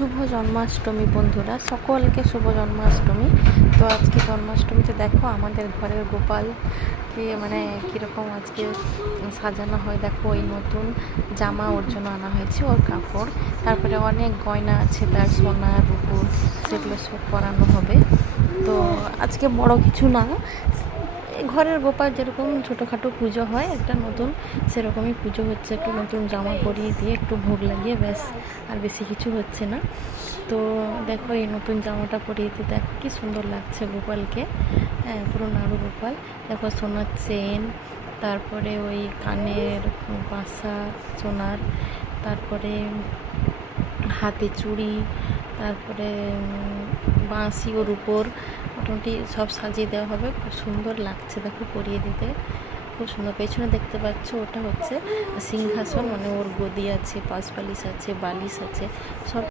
শুভ জন্মাষ্টমী বন্ধুরা, সকলকে শুভ জন্মাষ্টমী। তো আজকে জন্মাষ্টমীতে দেখো আমাদের ঘরের গোপালকে কীরকম আজকে সাজানো হয়। দেখো এই নতুন জামা ওর জন্য আনা হয়েছে, ওর কাপড়, তারপরে অনেক গয়না আছে তার, সোনা রূপোর, সেগুলো সব পরানো হবে। তো আজকে বড় কিছু না, ঘরের গোপাল যেরকম ছোটোখাটো পুজো হয় একটা নতুন, সেরকমই পুজো হচ্ছে। একটু নতুন জামা পরিয়ে দিয়ে একটু ভোগ লাগিয়ে ব্যাস, আর বেশি কিছু হচ্ছে না। তো দেখো এই নতুন জামাটা পরিয়ে দিয়ে দেখো কি সুন্দর লাগছে গোপালকে। হ্যাঁ, পুরো নাড়ু গোপাল। দেখো সোনার চেন, তারপরে ওই কানের বাসা সোনার, তারপরে হাতে চুড়ি, তারপরে বাঁশি ওর উপর, মোটামুটি সব সাজিয়ে দেওয়া হবে। খুব সুন্দর লাগছে দেখো পরিয়ে দিতে, খুব সুন্দর। পেছনে দেখতে পাচ্ছ ওটা হচ্ছে সিংহাসন, ওর গদি আছে, পাশ বালিশ আছে, বালিশ আছে, সব